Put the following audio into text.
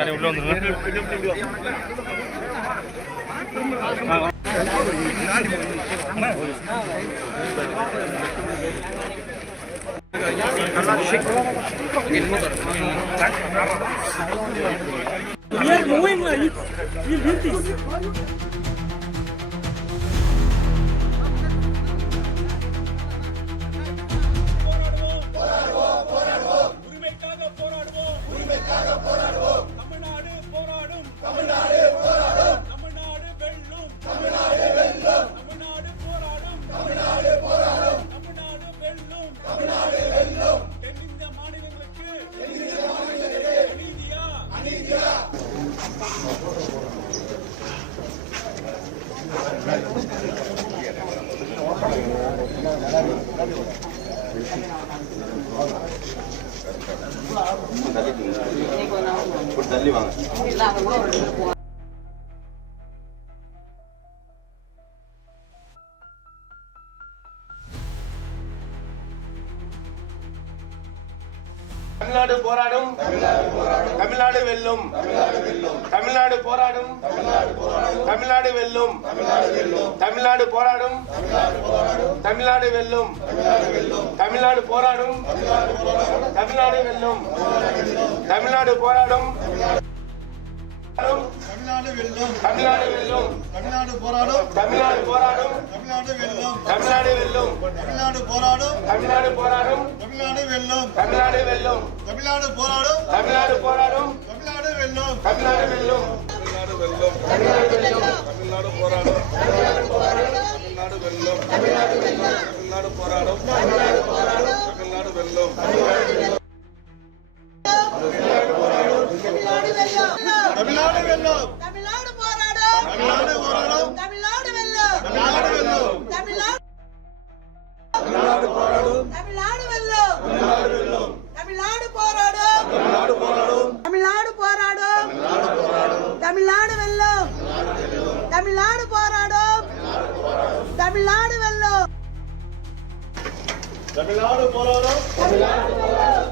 நிறைய உள்ள வந்துருங்க. We are moving like we built this. Tamil Nadu போராடும், தமிழ்நாடு வெல்லும். தமிழ்நாடு போராடும், தமிழ்நாடு வெல்லும். தமிழ்நாடு போராடும், தமிழ்நாடு வெல்லும். தமிழ்நாடு போராடும், தமிழ்நாடு வெல்லும். தமிழ்நாடு போராடும், தமிழ்நாடு வெல்லும். தமிழ்நாடு வெல்லும். தமிழ்நாடு போராடும், தமிழ்நாடு போராடும். தமிழ்நாடு வெல்லும். தமிழ்நாடு வெல்லும். தமிழ்நாடு போராடும், தமிழ்நாடு போராடும். தமிழ்நாடு வெல்லும். தமிழ்நாடு வெல்லும். தமிழ்நாடு போராடும், தமிழ்நாடு போராடும். தமிழ்நாடு வெல்லும். தமிழ்நாடு வெல்லும். தமிழ்நாடு வெல்லும். தமிழ்நாடு வெல்லும். தமிழ்நாடு போராடும், தமிழ்நாடு போராடும். தமிழ்நாடு வெல்லும். தமிழ்நாடு வெல்லும். தமிழ்நாடு போராடும், தமிழ்நாடு போராடும். தமிழ்நாடு வெல்லும். தமிழ்நாடு வெல்லும். தமிழ்நாடு வெல்லும். தமிழ்நாடு போராடும், தமிழ்நாடு போராடும். தமிழ்நாடு வெல்லும். தமிழ்நாடு வெல்லும். தமிழ்நாடு போராடும், தமிழ்நாடு வெல்லும். தமிழ்நாடு வெல்லும். தமிழ்நாடு போராடும், தமிழ்நாடு போராடும். தமிழ்நாடு போராடும். தமிழ்நாடு வெல்லும். தமிழ்நாடு போராடும், தமிழ்நாடு வெல்லும். தமிழ்நாடு போராடும், தமிழ்நாடு வெல்லும்.